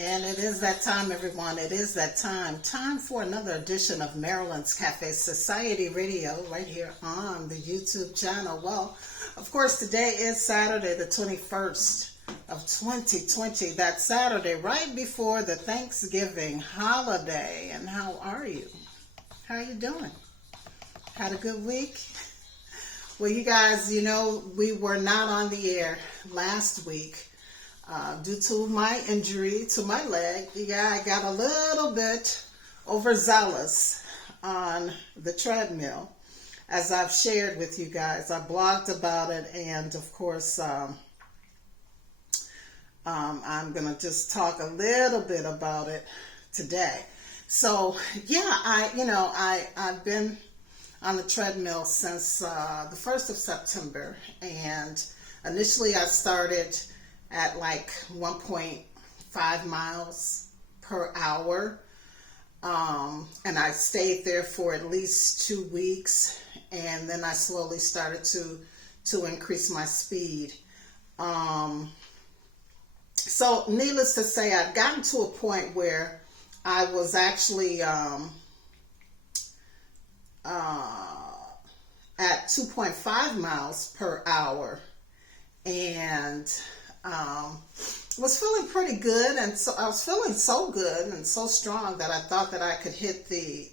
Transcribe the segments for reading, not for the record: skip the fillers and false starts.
And it is that time, everyone. It is that time. Time for another edition of Marilyn's Cafe Society Radio right here on the YouTube channel. Well, of course, today is Saturday, the 21st of 2020. That's Saturday, right before the Thanksgiving holiday. And how are you? How are you doing? Had a good week? Well, you guys, you know, we were not on the air last week. Due to my injury to my leg. Yeah, I got a little bit overzealous on the treadmill, as I've shared with you guys. I blogged about it, and of course, I'm gonna just talk a little bit about it today. So yeah, I've been on the treadmill since the 1st of September, and initially I started at like 1.5 miles per hour. And I stayed there for at least 2 weeks. And then I slowly started to increase my speed. So needless to say, I've gotten to a point where I was actually at 2.5 miles per hour. And was feeling pretty good, and so I was feeling so good and so strong that I thought that I could hit the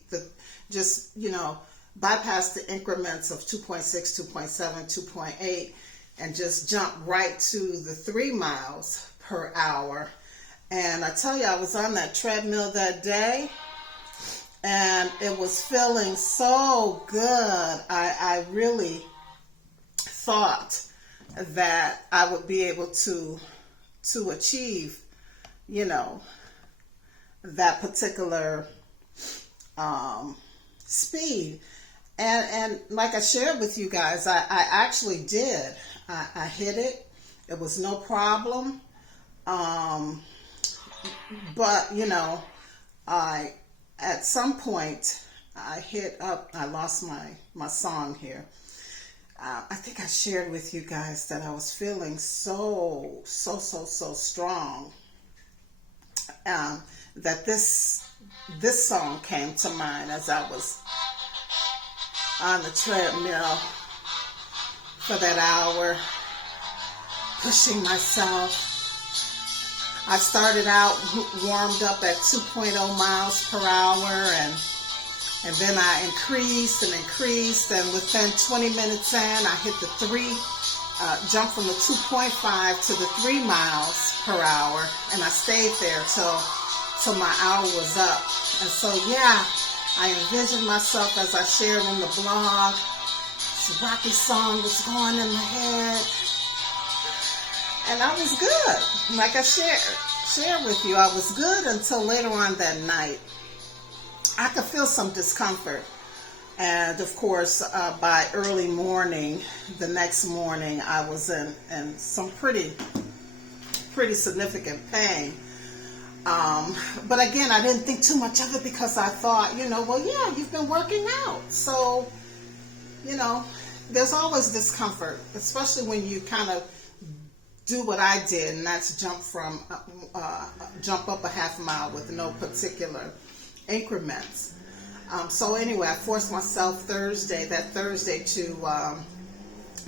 just, you know, bypass the increments of 2.6, 2.7, 2.8 and just jump right to the 3 miles per hour. And I tell you, I was on that treadmill that day and it was feeling so good. I really thought that I would be able to achieve, you know, that particular speed. And like I shared with you guys, I actually did. I hit it. It was no problem. But, you know, at some point I lost my song here. I think I shared with you guys that I was feeling so strong that this song came to mind as I was on the treadmill for that hour, pushing myself. I started out warmed up at 2.0 miles per hour, and then I increased, and within 20 minutes in, I hit the jumped from the 2.5 to the 3 miles per hour, and I stayed there till my hour was up. And so, yeah, I envisioned myself, as I shared in the blog, this rocky song was going in my head, and I was good. Like I shared with you, I was good until later on that night. I could feel some discomfort, and of course by early morning, the next morning, I was in some pretty significant pain. But again, I didn't think too much of it because I thought, you know, well, yeah, you've been working out, so, you know, there's always discomfort, especially when you kind of do what I did, and that's jump up a half mile with no particular increments. So anyway, I forced myself that Thursday to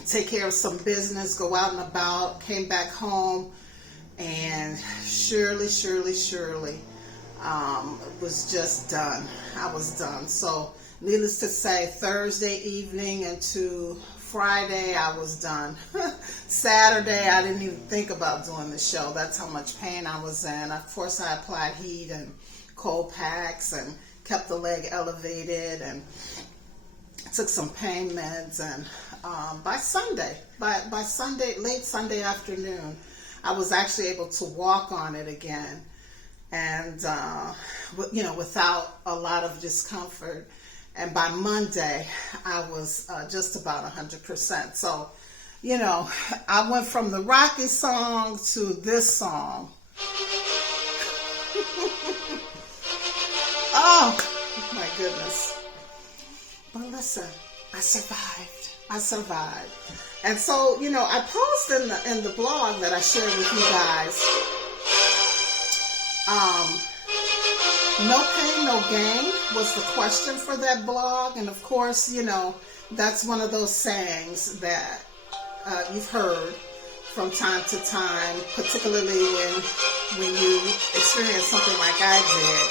take care of some business, go out and about, came back home, and surely was just done. I was done. So needless to say, Thursday evening into Friday, I was done. Saturday, I didn't even think about doing the show. That's how much pain I was in. Of course, I applied heat and cold packs and kept the leg elevated and took some pain meds. And by Sunday, late Sunday afternoon, I was actually able to walk on it again, and you know, without a lot of discomfort. And by Monday, I was just about 100%. So, you know, I went from the Rocky song to this song. Oh, my goodness. But listen, I survived. And so, you know, I posted in the blog that I shared with you guys No pain, no gain was the question for that blog. And of course, that's one of those sayings that you've heard from time to time, particularly when you experience something like I did.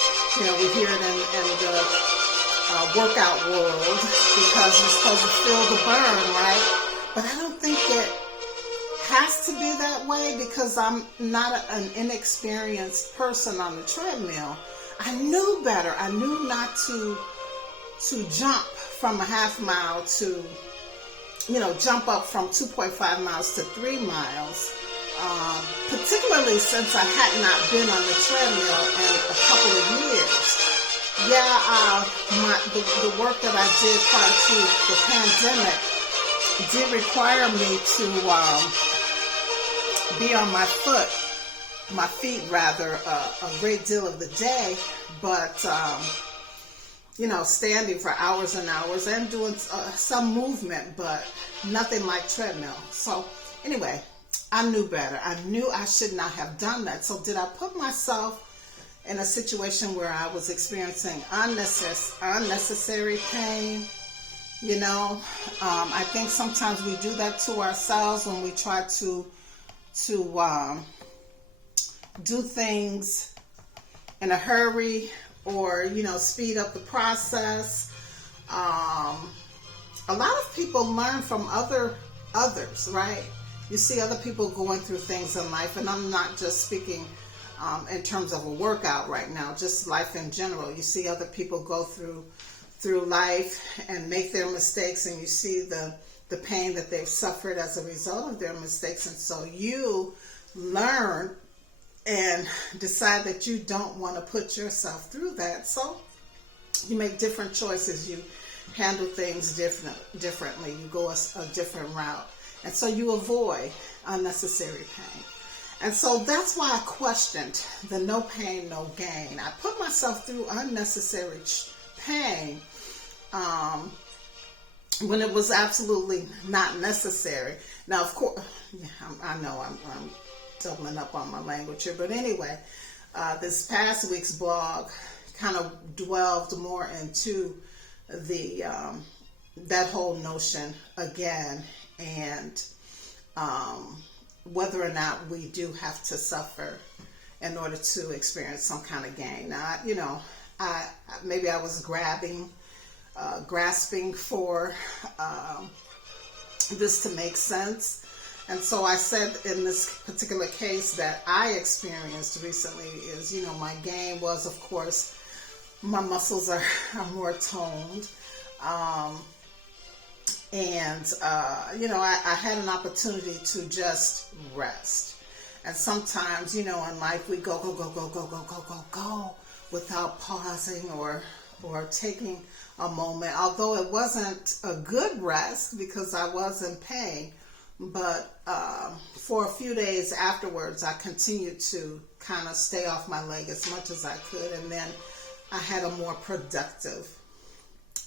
We hear it in the workout world because you're supposed to feel the burn, right? But I don't think it has to be that way because I'm not an inexperienced person on the treadmill. I knew better. I knew not to jump from a half mile to, jump up from 2.5 miles to 3 miles, particularly since I had not been on the treadmill in a couple of years. Yeah, the work that I did prior to the pandemic did require me to be on my feet a great deal of the day, but standing for hours and hours and doing some movement, but nothing like treadmill. So anyway, I knew better. I knew I should not have done that. So did I put myself in a situation where I was experiencing unnecessary pain? I think sometimes we do that to ourselves when we try to do things in a hurry or, speed up the process. A lot of people learn from others, right? You see other people going through things in life, and I'm not just speaking in terms of a workout right now, just life in general. You see other people go through life and make their mistakes, and you see the pain that they've suffered as a result of their mistakes. And so you learn and decide that you don't want to put yourself through that. So you make different choices. You handle things differently. You go a different route. And so you avoid unnecessary pain. And so that's why I questioned the no pain, no gain. I put myself through unnecessary pain when it was absolutely not necessary. Now, of course, I know I'm doubling up on my language here, but anyway, this past week's blog kind of delved more into that whole notion again, and whether or not we do have to suffer in order to experience some kind of gain. Now, maybe I was grasping for this to make sense. And so I said in this particular case that I experienced recently is, my gain was, of course, my muscles are more toned. I had an opportunity to just rest. And sometimes, in life we go without pausing or taking a moment. Although it wasn't a good rest because I was in pain, but for a few days afterwards, I continued to kind of stay off my leg as much as I could. And then I had a more productive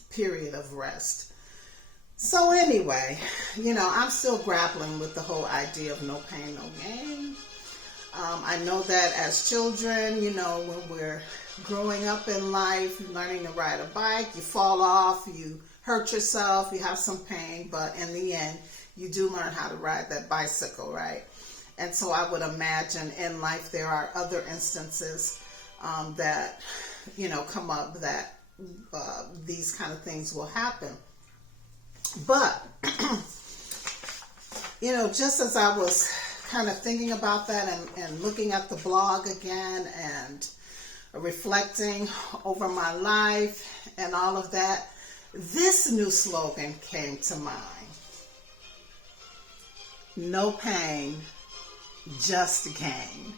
period of rest. So anyway, I'm still grappling with the whole idea of no pain, no gain. I know that as children, when we're growing up in life, learning to ride a bike, you fall off, you hurt yourself, you have some pain, but in the end, you do learn how to ride that bicycle, right? And so I would imagine in life there are other instances that, come up that these kind of things will happen. But, just as I was kind of thinking about that and looking at the blog again and reflecting over my life and all of that, this new slogan came to mind. No pain, just gain.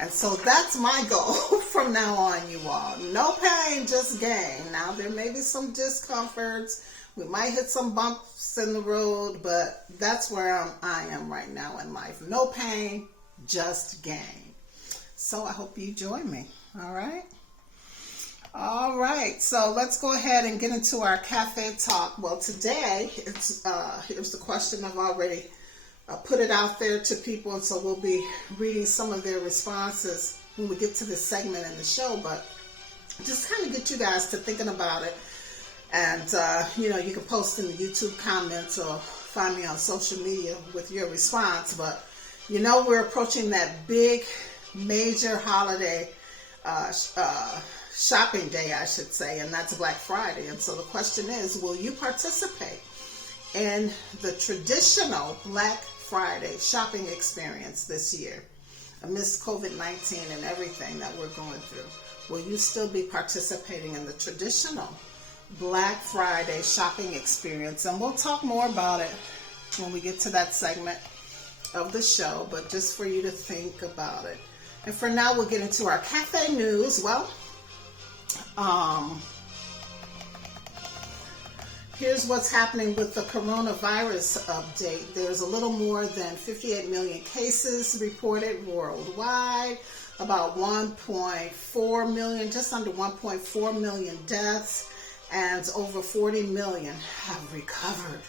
And so that's my goal from now on, you all. No pain, just gain. Now, there may be some discomforts. We might hit some bumps in the road, but that's where I am right now in life. No pain, just gain. So I hope you join me. All right? All right. So let's go ahead and get into our cafe talk. Well, today, here's the question. I've already put it out there to people, and so we'll be reading some of their responses. when we get to this segment in the show, but just kind of get you guys to thinking about it. And, you can post in the YouTube comments or find me on social media with your response. But, we're approaching that big, major holiday shopping day, I should say, and that's Black Friday. And so the question is, will you participate in the traditional Black Friday shopping experience this year amidst COVID-19 and everything that we're going through? Will you still be participating in the traditional Black Friday shopping experience? And we'll talk more about it when we get to that segment of the show, but just for you to think about it. And for now, we'll get into our cafe news. Well, here's what's happening with the coronavirus update. There's a little more than 58 million cases reported worldwide, about 1.4 million, just under 1.4 million deaths, and over 40 million have recovered.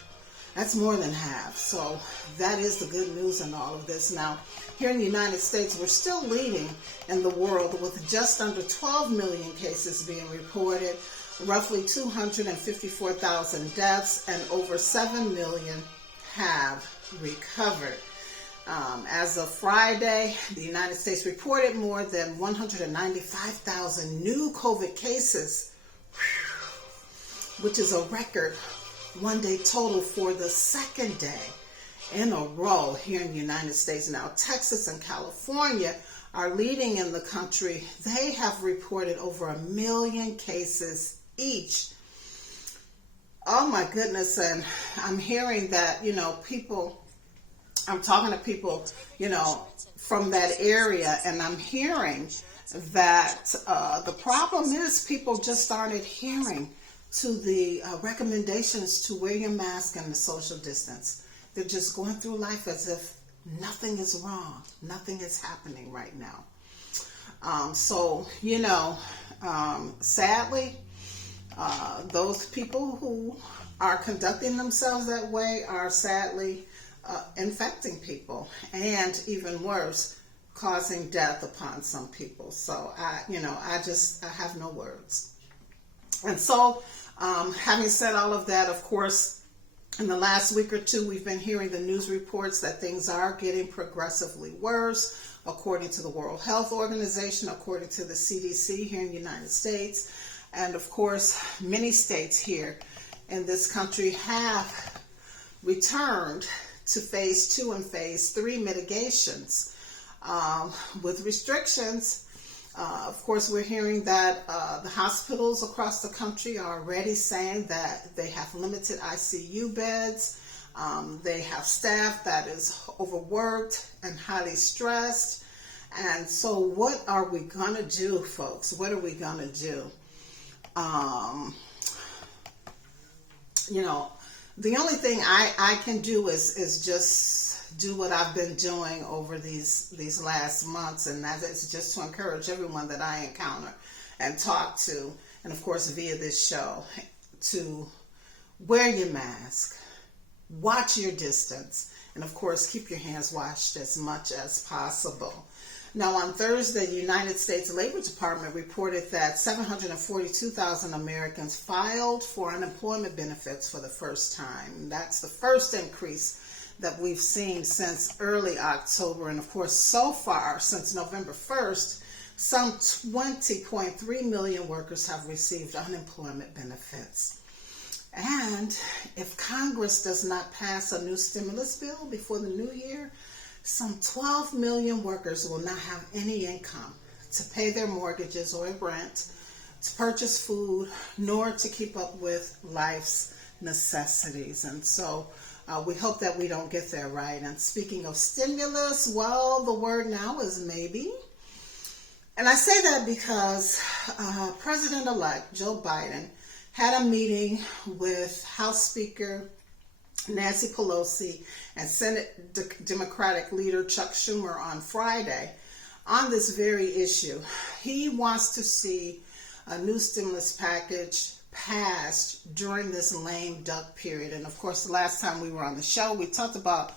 That's more than half. So that is the good news in all of this. Now, here in the United States, we're still leading in the world with just under 12 million cases being reported, roughly 254,000 deaths, and over 7 million have recovered. As of Friday, the United States reported more than 195,000 new COVID cases, which is a record one-day total for the second day in a row here in the United States. Now, Texas and California are leading in the country. They have reported over 1 million cases each. Oh my goodness. And I'm hearing that, I'm talking to people, from that area, and I'm hearing that the problem is people just aren't adhering to the recommendations to wear your mask and the social distance. They're just going through life as if nothing is wrong. Nothing is happening right now. Sadly, those people who are conducting themselves that way are sadly infecting people, and even worse, causing death upon some people. So I have no words. And so, having said all of that, of course, in the last week or two, we've been hearing the news reports that things are getting progressively worse, according to the World Health Organization, according to the CDC here in the United States. And of course, many states here in this country have returned to phase 2 and phase 3 mitigations with restrictions. Of course, we're hearing that the hospitals across the country are already saying that they have limited ICU beds. They have staff that is overworked and highly stressed. And so what are we going to do, folks? What are we going to do? The only thing I can do is just do what I've been doing over these last months, and that is just to encourage everyone that I encounter and talk to, and of course via this show, to wear your mask, watch your distance, and of course keep your hands washed as much as possible. Now, on Thursday, the United States Labor Department reported that 742,000 Americans filed for unemployment benefits for the first time. That's the first increase that we've seen since early October. And of course, so far, since November 1st, some 20.3 million workers have received unemployment benefits. And if Congress does not pass a new stimulus bill before the new year, some 12 million workers will not have any income to pay their mortgages or rent, to purchase food, nor to keep up with life's necessities. And so we hope that we don't get there, right? And speaking of stimulus, well, the word now is maybe. And I say that because President-elect Joe Biden had a meeting with House Speaker Nancy Pelosi and Senate Democratic leader Chuck Schumer on Friday on this very issue. He wants to see a new stimulus package passed during this lame duck period. And of course, the last time we were on the show, we talked about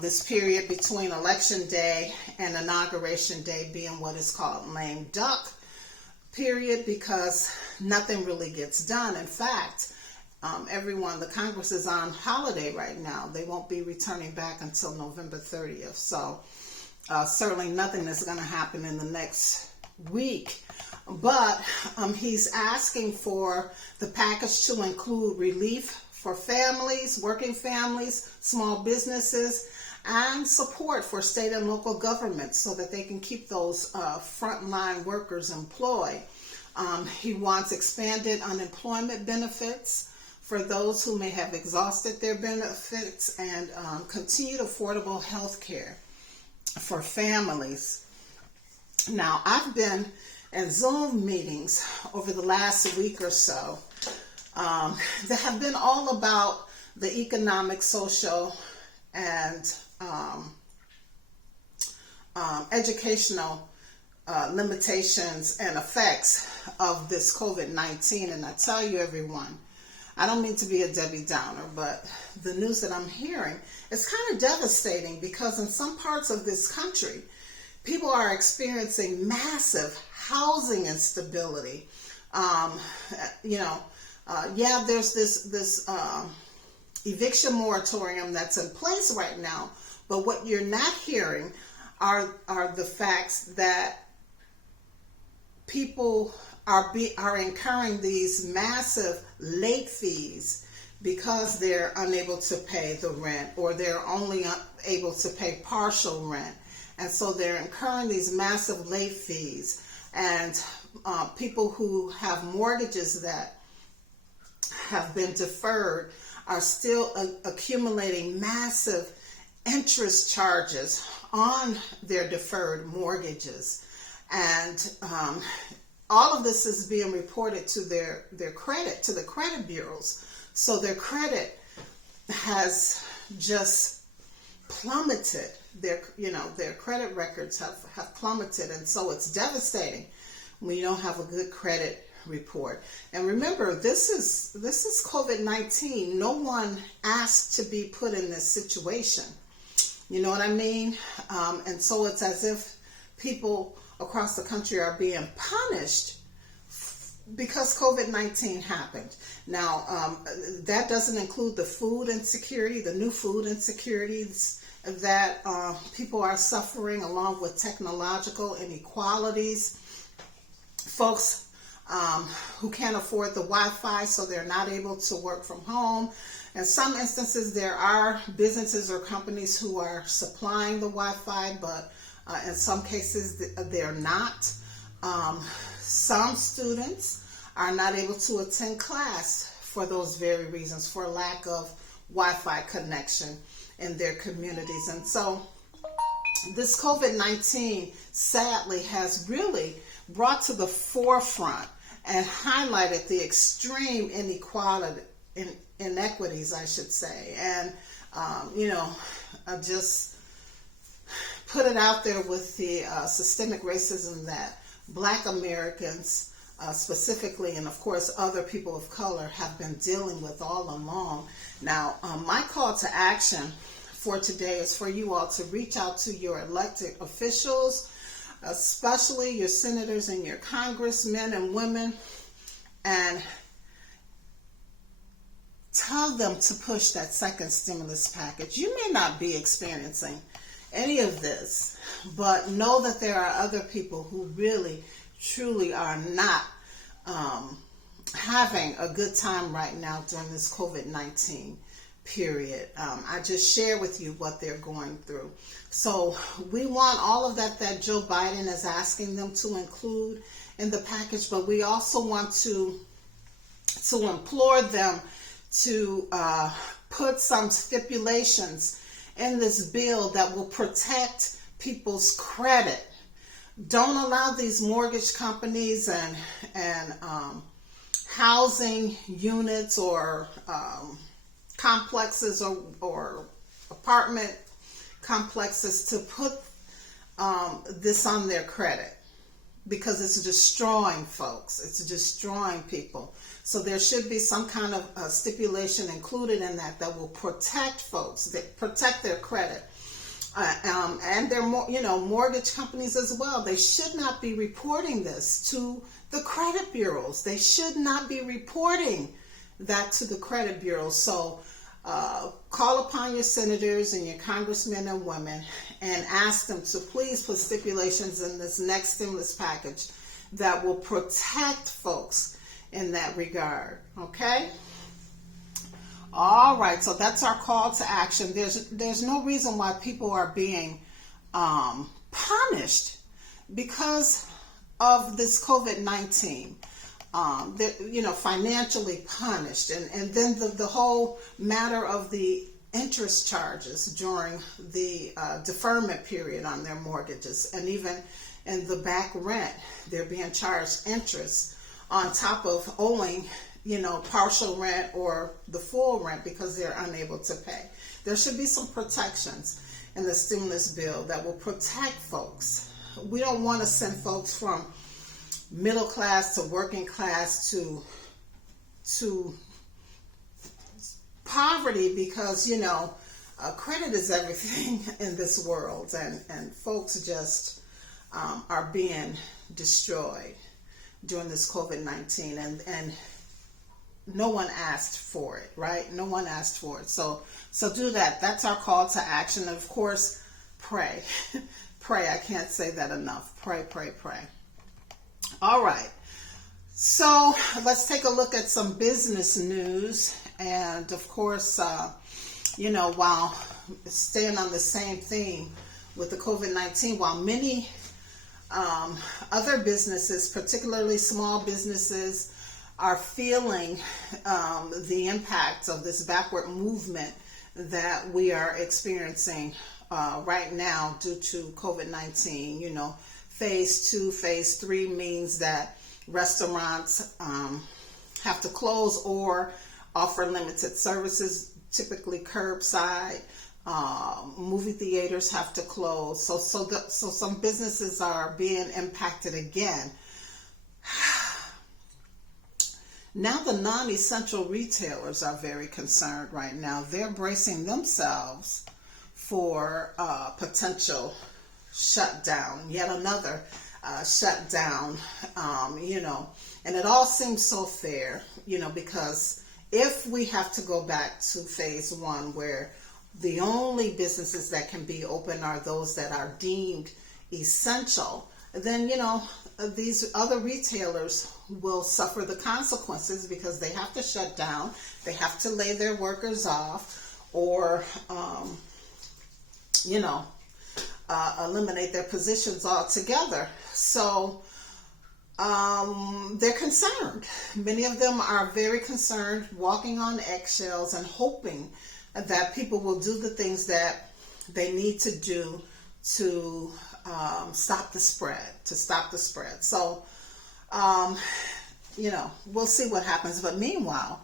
This period between Election Day and Inauguration Day being what is called lame duck period, because nothing really gets done. In fact, the Congress is on holiday right now. They won't be returning back until November 30th. So certainly nothing is going to happen in the next week. But he's asking for the package to include relief for families, working families, small businesses, and support for state and local governments so that they can keep those frontline workers employed. He wants expanded unemployment benefits for those who may have exhausted their benefits, and continued affordable health care for families. Now, I've been in Zoom meetings over the last week or so that have been all about the economic, social, and educational limitations and effects of this COVID-19. And I tell you, everyone, I don't mean to be a Debbie Downer, but the news that I'm hearing is kind of devastating, because in some parts of this country, people are experiencing massive housing instability. There's this eviction moratorium that's in place right now, but what you're not hearing are the facts that people are incurring these massive late fees because they're unable to pay the rent, or they're only able to pay partial rent. And so they're incurring these massive late fees. And people who have mortgages that have been deferred are still accumulating massive interest charges on their deferred mortgages. And all of this is being reported to their credit, to the credit bureaus. So their credit has just plummeted. Their credit records have plummeted, and so it's devastating when you don't have a good credit report. And remember, this is COVID-19. No one asked to be put in this situation. You know what I mean? And so it's as if people across the country are being punished because COVID-19 happened. Now, that doesn't include the food insecurity, the new food insecurities that people are suffering, along with technological inequalities. Folks who can't afford the Wi-Fi, so they're not able to work from home. In some instances, there are businesses or companies who are supplying the Wi-Fi, but in some cases, they're not. Some students are not able to attend class for those very reasons, for lack of Wi-Fi connection in their communities. And so this COVID-19 sadly has really brought to the forefront and highlighted the extreme inequities, I should say. And, just put it out there with the systemic racism that Black Americans specifically, and of course other people of color, have been dealing with all along. Now, my call to action for today is for you all to reach out to your elected officials, especially your senators and your congressmen and women, and tell them to push that second stimulus package. You may not be experiencing any of this, but know that there are other people who really, truly are not having a good time right now during this COVID-19 period. I just share with you what they're going through. So we want all of that Joe Biden is asking them to include in the package, but we also want to implore them to put some stipulations in this bill that will protect people's credit. Don't allow these mortgage companies and housing units or complexes or apartment complexes to put this on their credit, because it's destroying folks. It's destroying people. So there should be some kind of stipulation included in that will protect folks, that protect their credit. And their mortgage companies as well. They should not be reporting this to the credit bureaus. They should not be reporting that to the credit bureaus. So call upon your senators and your congressmen and women and ask them to please put stipulations in this next stimulus package that will protect folks in that regard. Okay? All right, so that's our call to action. There's no reason why people are being punished because of this COVID-19. Financially punished, and then the whole matter of the interest charges during the deferment period on their mortgages, and even in the back rent, they're being charged interest on top of owing partial rent or the full rent because they're unable to pay. There should be some protections in the stimulus bill that will protect folks. We don't want to send folks from middle class to working class to poverty because, credit is everything in this world, and folks just are being destroyed during this COVID-19, and no one asked for it, right? No one asked for it. So do that. That's our call to action. And of course, pray. Pray. I can't say that enough. Pray, pray, pray. All right. So let's take a look at some business news. And of course, while staying on the same theme with the COVID-19, while many other businesses, particularly small businesses, are feeling the impact of this backward movement that we are experiencing right now due to COVID-19. Phase 2, phase 3 means that restaurants have to close or offer limited services, typically curbside. Movie theaters have to close. So some businesses are being impacted again. Now the non-essential retailers are very concerned right now. They're bracing themselves for potential shutdown, yet another shutdown, and it all seems so fair, because if we have to go back to phase 1 where the only businesses that can be open are those that are deemed essential, then, these other retailers will suffer the consequences because they have to shut down, they have to lay their workers off, or, eliminate their positions altogether. So they're concerned. Many of them are very concerned, walking on eggshells and hoping that people will do the things that they need to do to stop the spread. So, we'll see what happens. But meanwhile,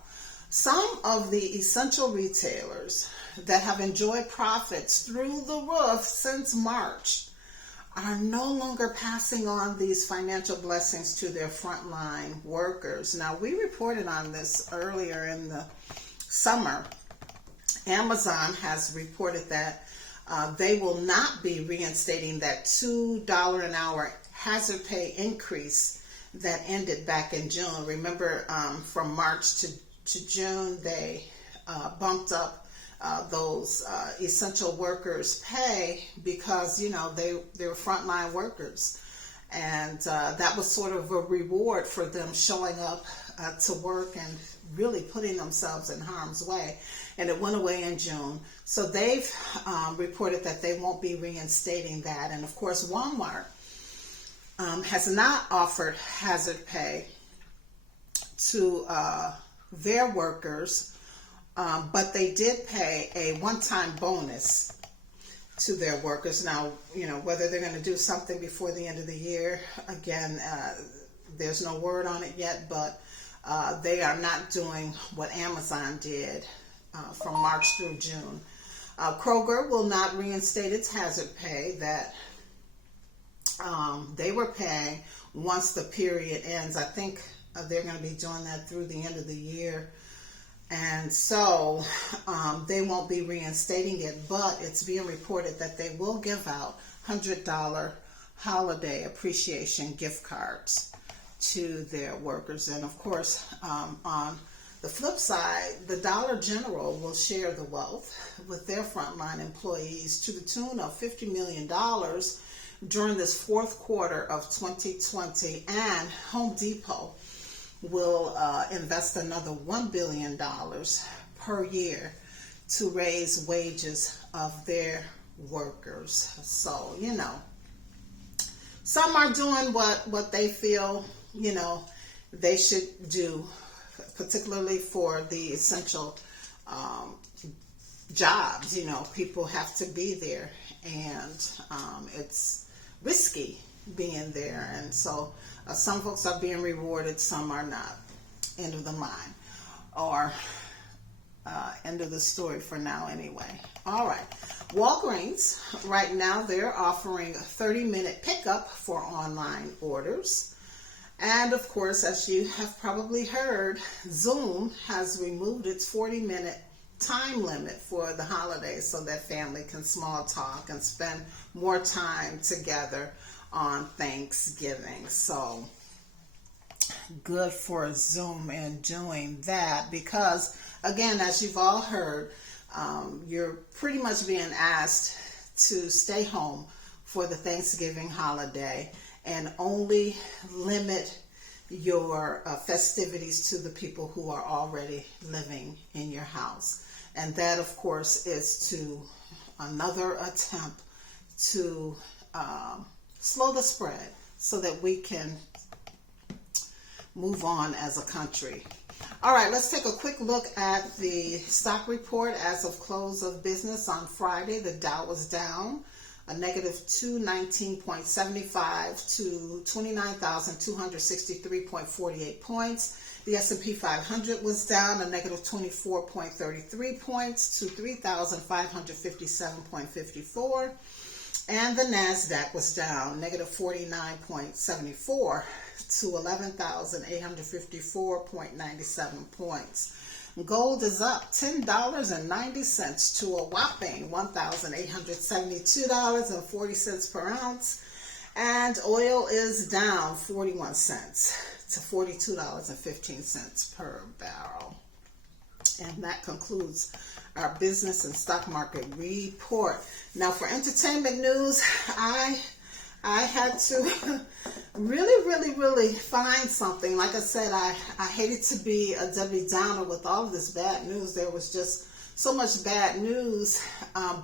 some of the essential retailers that have enjoyed profits through the roof since March are no longer passing on these financial blessings to their frontline workers. Now, we reported on this earlier in the summer. Amazon has reported that they will not be reinstating that $2 an hour hazard pay increase that ended back in June. Remember, from March to June, they bumped up those essential workers' pay because, they were frontline workers. And that was sort of a reward for them showing up to work and really putting themselves in harm's way. And it went away in June. So they've reported that they won't be reinstating that. And of course, Walmart has not offered hazard pay to their workers, but they did pay a one-time bonus to their workers. Now, whether they're going to do something before the end of the year, again, there's no word on it yet, but they are not doing what Amazon did from March through June. Kroger will not reinstate its hazard pay that they were paying once the period ends. I think They're going to be doing that through the end of the year. And so they won't be reinstating it, but it's being reported that they will give out $100 holiday appreciation gift cards to their workers. And of course, on the flip side, the Dollar General will share the wealth with their frontline employees to the tune of $50 million during this fourth quarter of 2020. And Home Depot will invest another $1 billion per year to raise wages of their workers. So, you know, some are doing what they feel, you know, they should do, particularly for the essential jobs. You know, people have to be there, and it's risky being there. And so some folks are being rewarded, some are not. End of the line, or end of the story for now anyway. All right. Walgreens, right now, they're offering a 30-minute pickup for online orders. And of course, as you have probably heard, Zoom has removed its 40-minute time limit for the holidays so that family can small talk and spend more time together on Thanksgiving. So good for Zoom in doing that, because again, as you've all heard, you're pretty much being asked to stay home for the Thanksgiving holiday and only limit your festivities to the people who are already living in your house. And that, of course, is to another attempt to slow the spread so that we can move on as a country. All right, let's take a quick look at the stock report as of close of business on Friday. The Dow was down a negative 219.75 to 29,263.48 points. The S&P 500 was down a negative 24.33 points to 3,557.54. And the NASDAQ was down negative 49.74 to 11,854.97 points. Gold is up $10.90 to a whopping $1,872.40 per ounce. And oil is down 41 cents to $42.15 per barrel. And that concludes our business and stock market report. Now for entertainment news, I had to really find something. Like I said, I hated to be a Debbie Downer with all of this bad news. There was just so much bad news,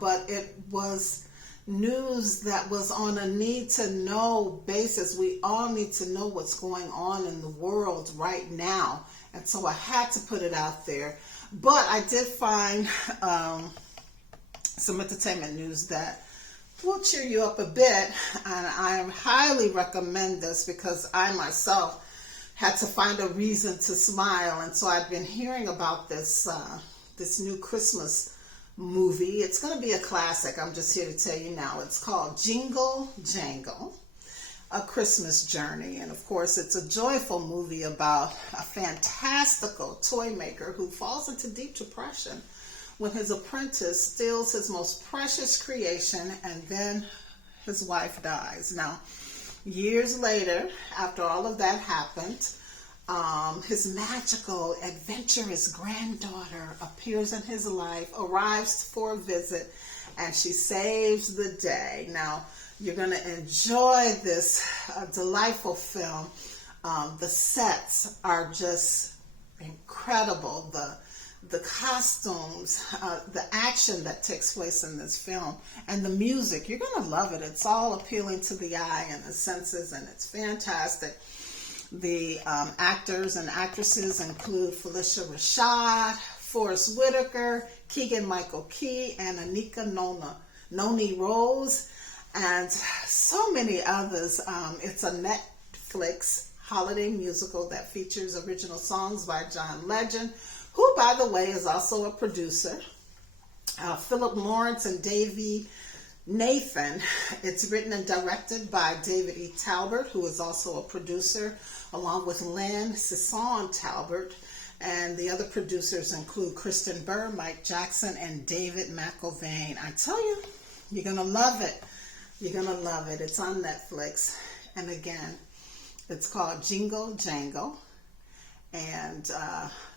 but it was news that was on a need-to-know basis. We all need to know what's going on in the world right now, and so I had to put it out there. But I did find some entertainment news that will cheer you up a bit, and I highly recommend this because I myself had to find a reason to smile. And so I've been hearing about this this new Christmas movie. It's going to be a classic. I'm just here to tell you now. It's called Jingle Jangle, A Christmas Journey. And of course, it's a joyful movie about a fantastical toy maker who falls into deep depression when his apprentice steals his most precious creation, and then his wife dies. Now, years later, after all of that happened, his magical, adventurous granddaughter appears in his life, arrives for a visit, and she saves the day. Now, you're going to enjoy this delightful film. The sets are just incredible. The costumes, the action that takes place in this film, and the music, you're going to love it. It's all appealing to the eye and the senses, and it's fantastic. The actors and actresses include Felicia Rashad, Forrest Whitaker, Keegan-Michael Key, and Anika Noni Rose, and so many others. It's a Netflix holiday musical that features original songs by John Legend, who, by the way, is also a producer. Philip Lawrence and Davy Nathan. It's written and directed by David E. Talbert, who is also a producer, along with Lynn Sisson Talbert. And the other producers include Kristen Burr, Mike Jackson, and David McIlvain. I tell you, you're going to love it. You're going to love it. It's on Netflix. And again, it's called Jingle Jangle and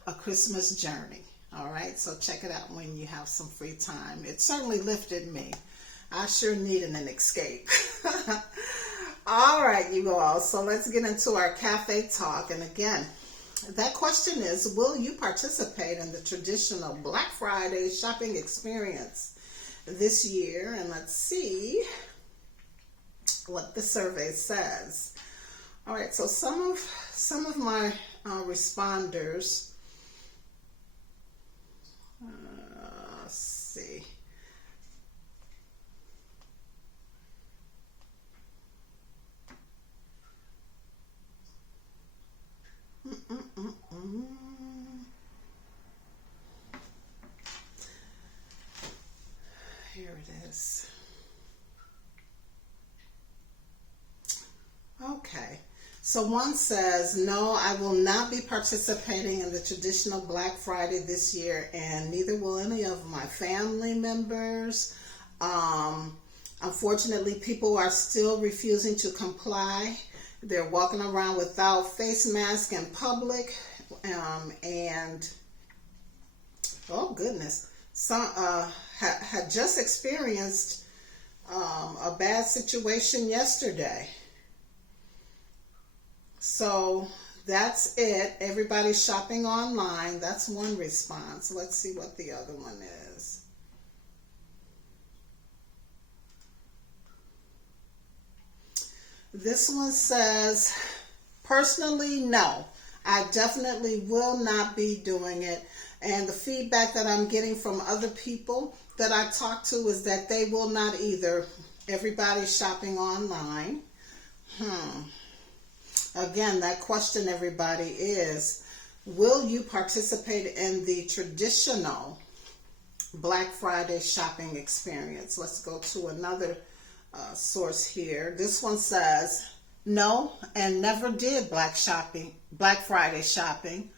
A Christmas Journey. All right, so check it out when you have some free time. It certainly lifted me. I sure needed an escape. All right, you all. So let's get into our cafe talk. And again, that question is, will you participate in the traditional Black Friday shopping experience this year? And let's see what the survey says. All right, so some of my responders, let's see. Here it is. Okay. So one says, no, I will not be participating in the traditional Black Friday this year, and neither will any of my family members. Unfortunately, people are still refusing to comply. They're walking around without face masks in public, and oh goodness, some had just experienced a bad situation yesterday. So that's it. Everybody's shopping online. That's one response. Let's see what the other one is. This one says, personally, no. I definitely will not be doing it. And the feedback that I'm getting from other people that I talk to is that they will not either. Everybody's shopping online. Again, that question, everybody, is, will you participate in the traditional Black Friday shopping experience? Let's go to another source here. This one says, no, and never did Black Friday shopping,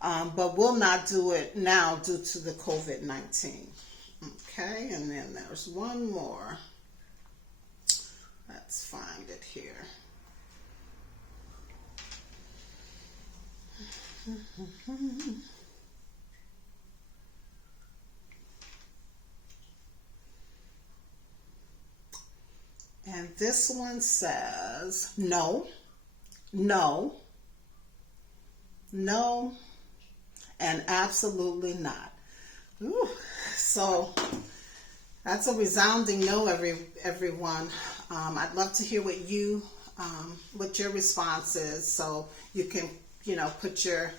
but will not do it now due to the COVID-19. Okay, and then there's one more. Let's find it here. And this one says, no, no, no, and absolutely not. Ooh, so that's a resounding no, everyone. I'd love to hear what your response is, so you can, put your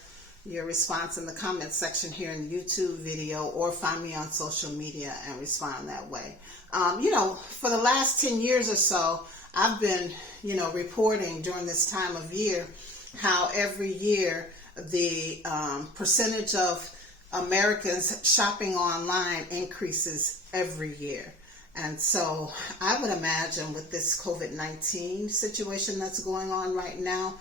response in the comment section here in the YouTube video, or find me on social media and respond that way. For the last 10 years or so, I've been, reporting during this time of year how every year the percentage of Americans shopping online increases every year. And so I would imagine with this COVID-19 situation that's going on right now,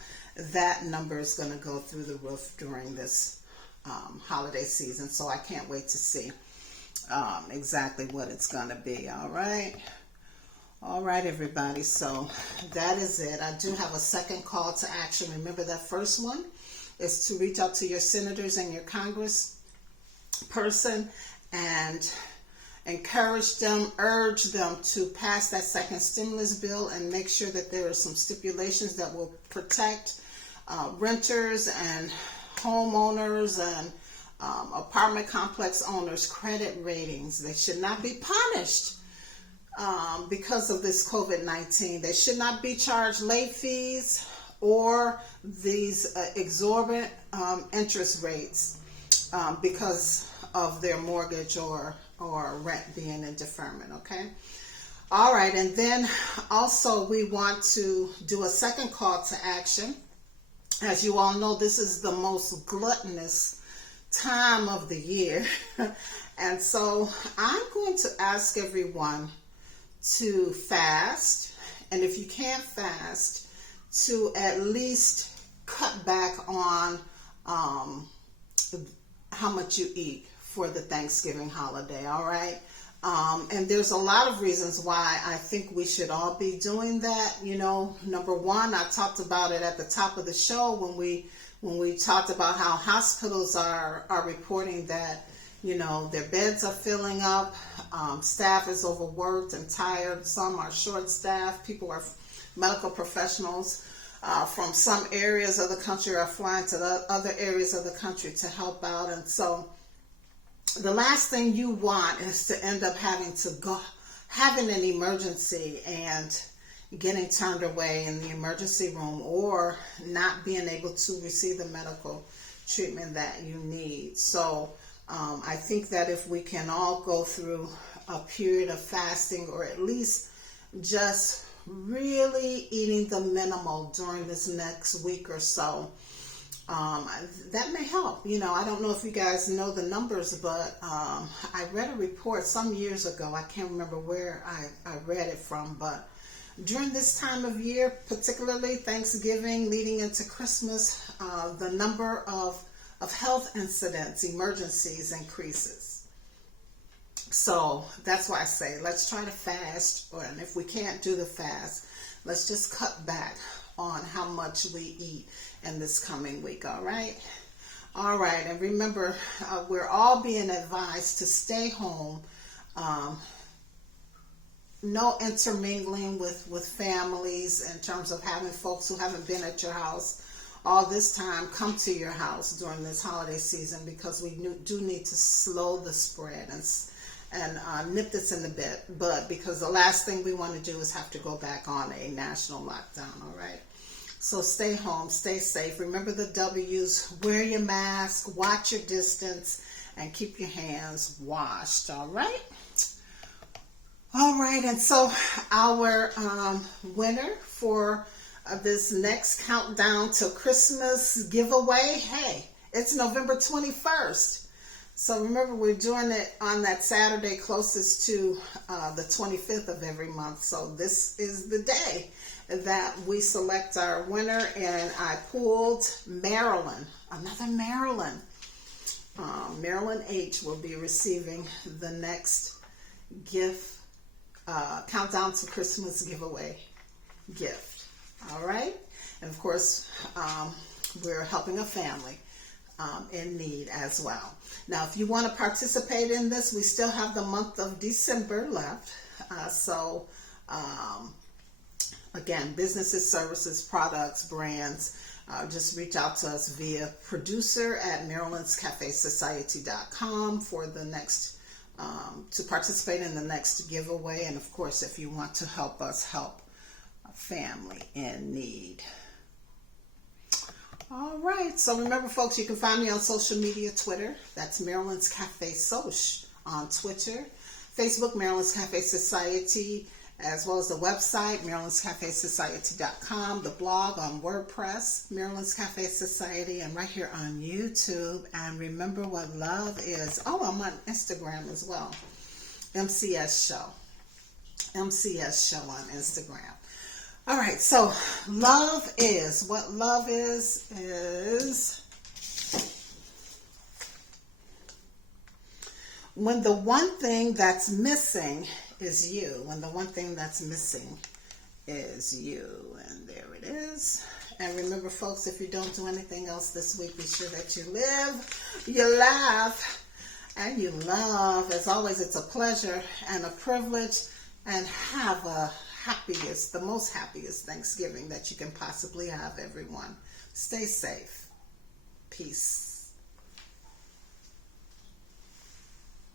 that number is going to go through the roof during this holiday season. So I can't wait to see exactly what it's going to be. All right, everybody. So that is it. I do have a second call to action. Remember, that first one is to reach out to your senators and your Congress person and encourage them, urge them to pass that second stimulus bill and make sure that there are some stipulations that will protect renters and homeowners and apartment complex owners' credit ratings. They should not be punished because of this COVID-19. They should not be charged late fees or these exorbitant interest rates because of their mortgage or rent being in deferment, okay? All right, and then also we want to do a second call to action. As you all know, this is the most gluttonous time of the year. And so I'm going to ask everyone to fast, and if you can't fast, to at least cut back on how much you eat for the Thanksgiving holiday, all right? And there's a lot of reasons why I think we should all be doing that. You know, number one, I talked about it at the top of the show when we talked about how hospitals are reporting that, you know, their beds are filling up, staff is overworked and tired, some are short-staffed, medical professionals from some areas of the country are flying to the other areas of the country to help out. And so the last thing you want is to end up having an emergency and getting turned away in the emergency room, or not being able to receive the medical treatment that you need. So I think that if we can all go through a period of fasting, or at least just really eating the minimal during this next week or so, that may help. You know, I don't know if you guys know the numbers, but I read a report some years ago. I can't remember where I read it from, but during this time of year, particularly Thanksgiving leading into Christmas, the number of health incidents, emergencies increases. So that's why I say let's try to fast, and if we can't do the fast, let's just cut back on how much we eat in this coming week, all right? All right, and remember, we're all being advised to stay home. No intermingling with families in terms of having folks who haven't been at your house all this time come to your house during this holiday season, because we do need to slow the spread and nip this in the bud, because the last thing we want to do is have to go back on a national lockdown, all right? So stay home, stay safe. Remember the W's, wear your mask, watch your distance, and keep your hands washed, all right? All right, and so our winner for this next countdown to Christmas giveaway, hey, it's November 21st. So remember, we're doing it on that Saturday closest to the 25th of every month. So this is the day that we select our winner, and I pulled Marilyn, another Marilyn. Marilyn H. will be receiving the next gift, Countdown to Christmas giveaway gift. All right? And of course, we're helping a family in need as well. Now, if you want to participate in this, we still have the month of December left. Again, businesses, services, products, brands, just reach out to us via producer@MarylandsCafeSociety.com for the next, to participate in the next giveaway. And of course, if you want to help us help a family in need. All right, so remember, folks, you can find me on social media, Twitter. That's Maryland's Cafe Soch on Twitter. Facebook, Maryland's Cafe Society, as well as the website, Maryland'sCafeSociety.com, the blog on WordPress, Maryland's Cafe Society, and right here on YouTube. And remember what love is. Oh, I'm on Instagram as well. MCS Show. MCS Show on Instagram. All right, so love is, what love is when the one thing that's missing is you. When the one thing that's missing is you. And there it is. And remember, folks, if you don't do anything else this week, be sure that you live, you laugh, and you love. As always, it's a pleasure and a privilege, and have the most happiest Thanksgiving that you can possibly have, everyone. Stay safe. Peace.